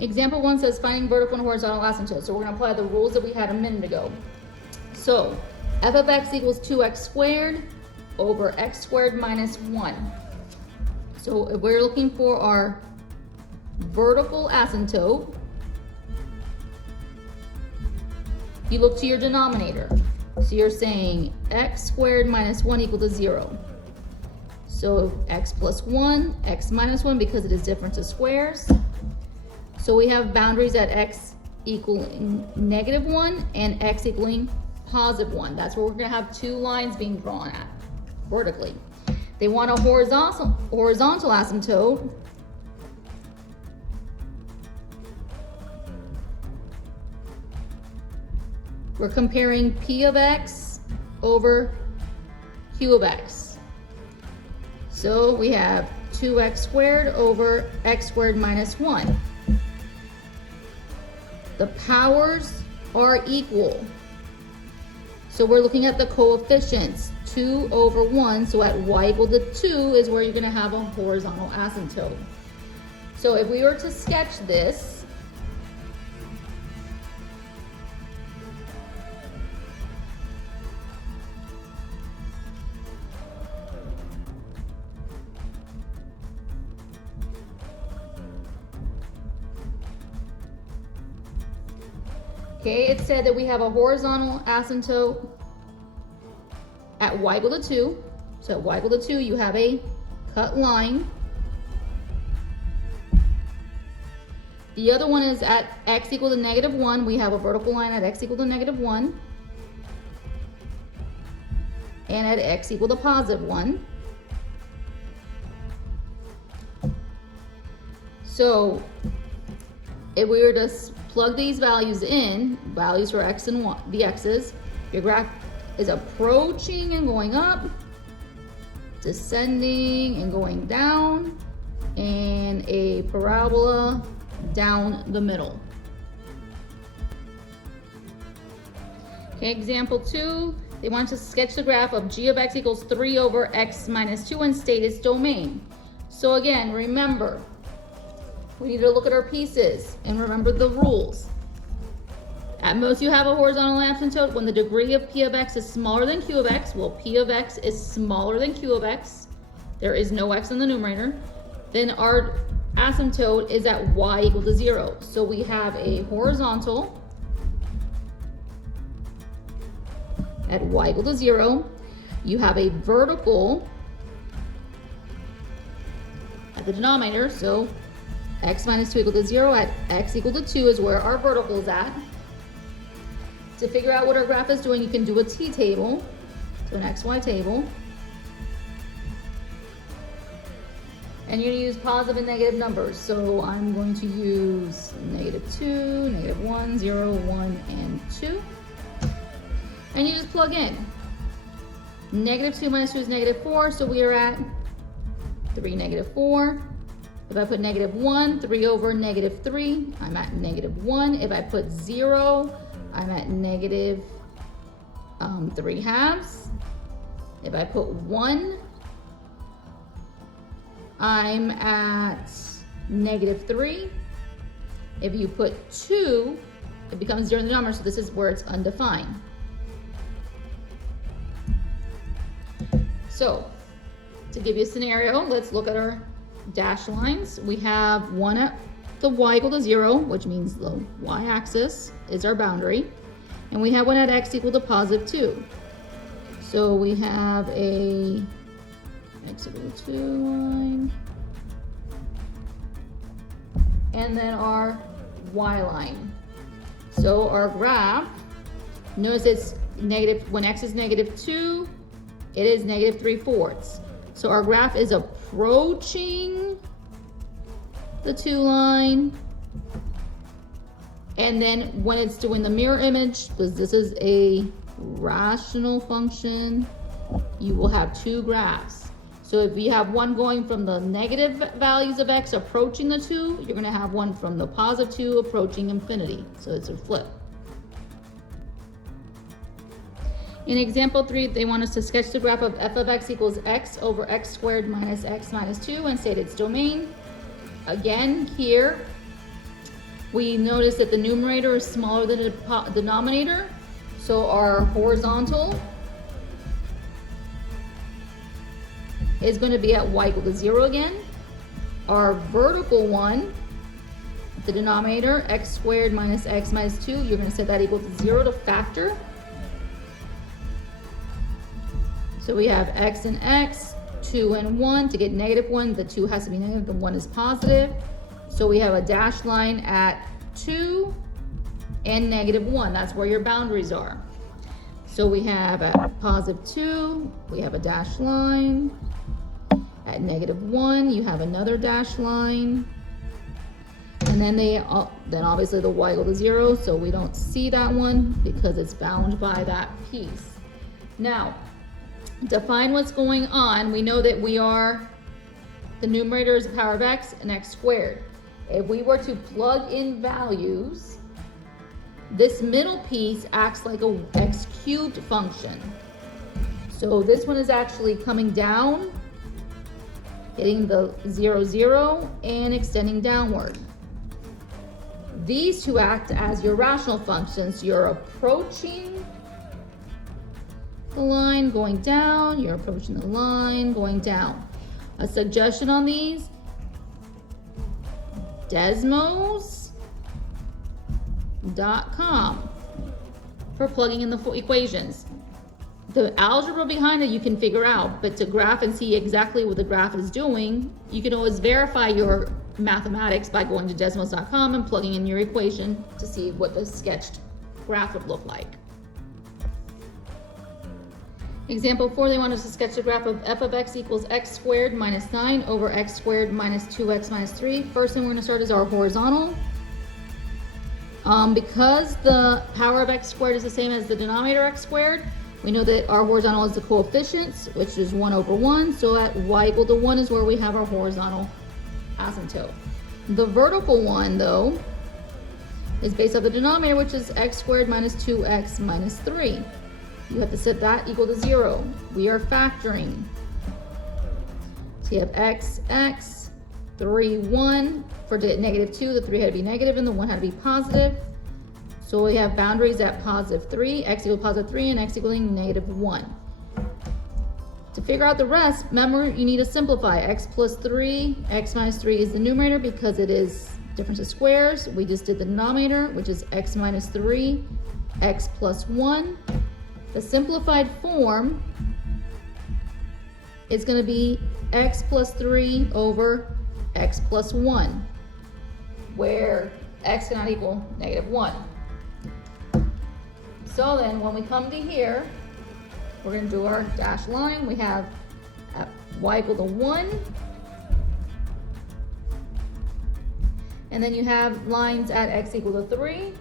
Example 1 says finding vertical and horizontal asymptotes. So we're going to apply the rules that we had a minute ago. So f of x equals 2x squared over x squared minus 1. So if we're looking for our vertical asymptote, you look to your denominator. So you're saying x squared minus 1 equal to 0. So x plus 1, x minus 1, because it is difference of squares. So we have boundaries at x equaling -1 and x equaling +1. That's where we're going to have two lines being drawn at vertically. They want a horizontal asymptote. We're comparing p of x over q of x. So we have 2x squared over x squared minus 1. The powers are equal. So we're looking at the coefficients, 2 over 1. So at y equal to 2 is where you're going to have a horizontal asymptote. So if we were to sketch this, okay, it said that we have a horizontal asymptote at y equal to 2. So at y equal to 2, you have a cut line. The other one is at x equal to -1. We have a vertical line at x equal to -1. And at x equal to +1. So if we were to plug these values in, values for x and y, the x's, your graph is approaching and going up, descending and going down, and a parabola down the middle. Okay, example 2, they want to sketch the graph of g of x equals 3 over x minus 2 and state its domain. So again, remember, we need to look at our pieces and remember the rules. At most, you have a horizontal asymptote when the degree of p of x is smaller than q of x. Well, p of x is smaller than q of x. There is no x in the numerator. Then our asymptote is at y equal to 0. So we have a horizontal at y equal to 0. You have a vertical at the denominator. So x minus 2 equal to 0 at x equal to 2 is where our vertical is at. To figure out what our graph is doing, you can do a t-table, so an xy table. And you're going to use positive and negative numbers. So I'm going to use -2, -1, 0, 1, and 2. And you just plug in. -2 minus 2 is -4, so we are at 3, -4. If I put -1, 3 over -3, I'm at -1. If I put 0, I'm at -3/2. If I put 1, I'm at -3. If you put 2, it becomes 0 in the numerator, so this is where it's undefined. So, to give you a scenario, let's look at our dashed lines. We have one at the y equal to 0, which means the y-axis is our boundary. And we have one at x equal to +2. So we have a x equal to 2 line. And then our y line. So our graph, notice it's negative, when x is -2, it is -3/4. So our graph is approaching the 2 line. And then when it's doing the mirror image, because this is a rational function, you will have two graphs. So if you have one going from the negative values of x approaching the 2, you're going to have one from the +2 approaching infinity. So it's a flip. In example 3, they want us to sketch the graph of f of x equals x over x squared minus x minus 2 and state its domain. Again, here, we notice that the numerator is smaller than the denominator, so our horizontal is going to be at y equal to 0 again. Our vertical one, the denominator, x squared minus x minus 2, you're going to set that equal to 0 to factor. So we have x and x, 2 and 1. To get negative 1, the 2 has to be negative, the 1 is positive. So we have a dashed line at 2 and negative 1. That's where your boundaries are. So we have at positive 2, we have a dashed line. At negative 1, you have another dashed line. And then then obviously the y equal to 0, so we don't see that one because it's bound by that piece. Now, define what's going on. We know that the numerator is the power of x and x squared. If we were to plug in values, this middle piece acts like a x cubed function. So this one is actually coming down, hitting the 0, 0, and extending downward. These two act as your rational functions. You're approaching the line, going down. You're approaching the line, going down. A suggestion on these, Desmos.com for plugging in the equations. The algebra behind it you can figure out, but to graph and see exactly what the graph is doing, you can always verify your mathematics by going to Desmos.com and plugging in your equation to see what the sketched graph would look like. Example 4, they want us to sketch a graph of f of x equals x squared minus 9 over x squared minus 2x minus 3. First thing we're going to start is our horizontal. Because the power of x squared is the same as the denominator x squared, we know that our horizontal is the coefficients, which is 1 over 1. So at y equal to 1 is where we have our horizontal asymptote. The vertical one, though, is based on the denominator, which is x squared minus 2x minus 3. You have to set that equal to 0. We are factoring. So you have x, 3, 1. For negative 2, the 3 had to be negative and the 1 had to be positive. So we have boundaries at positive 3, x equals positive 3, and x equaling negative 1. To figure out the rest, remember, you need to simplify. X plus 3, x minus 3 is the numerator because it is difference of squares. We just did the denominator, which is x minus 3, x plus 1. The simplified form is going to be x plus 3 over x plus 1, where x cannot equal negative 1. So then when we come to here, we're going to do our dashed line. We have at y equal to 1. And then you have lines at x equal to 3.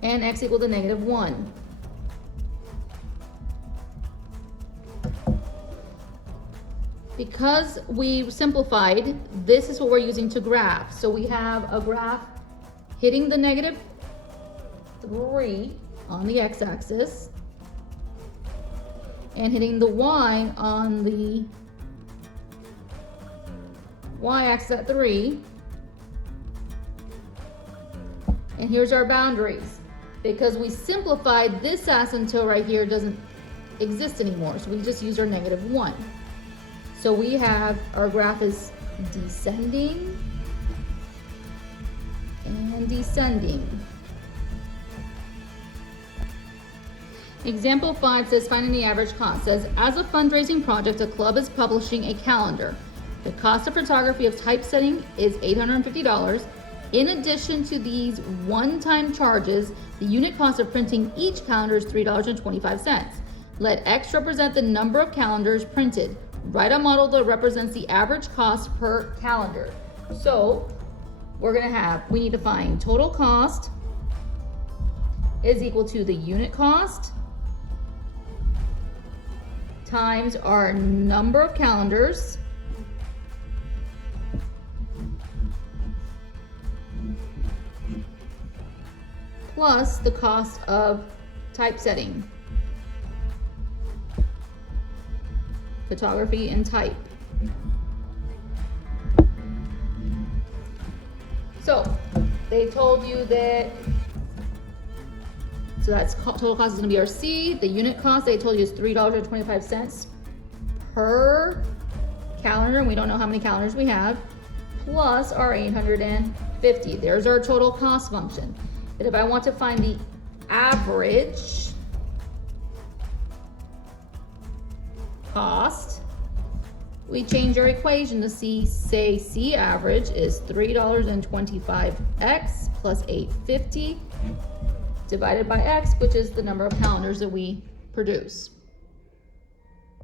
And x equal to negative 1. Because we simplified, this is what we're using to graph. So we have a graph hitting the negative 3 on the x-axis and hitting the y on the y-axis at 3. And here's our boundaries. Because we simplified, this asymptote right here doesn't exist anymore, so we just use our negative 1. So we have, our graph is descending and descending. Example 5 says, finding the average cost. It says, as a fundraising project, a club is publishing a calendar. The cost of photography of typesetting is $850. In addition to these one-time charges, the unit cost of printing each calendar is $3.25. Let X represent the number of calendars printed. Write a model that represents the average cost per calendar. So we need to find total cost is equal to the unit cost times our number of calendars plus the cost of typesetting, photography and type. So they told you that, so that's total cost is gonna be our C. The unit cost they told you is $3.25 per calendar, and we don't know how many calendars we have, plus our 850. There's our total cost function. But if I want to find the average cost, we change our equation to say C average is $3.25x plus 850 divided by x, which is the number of calendars that we produce.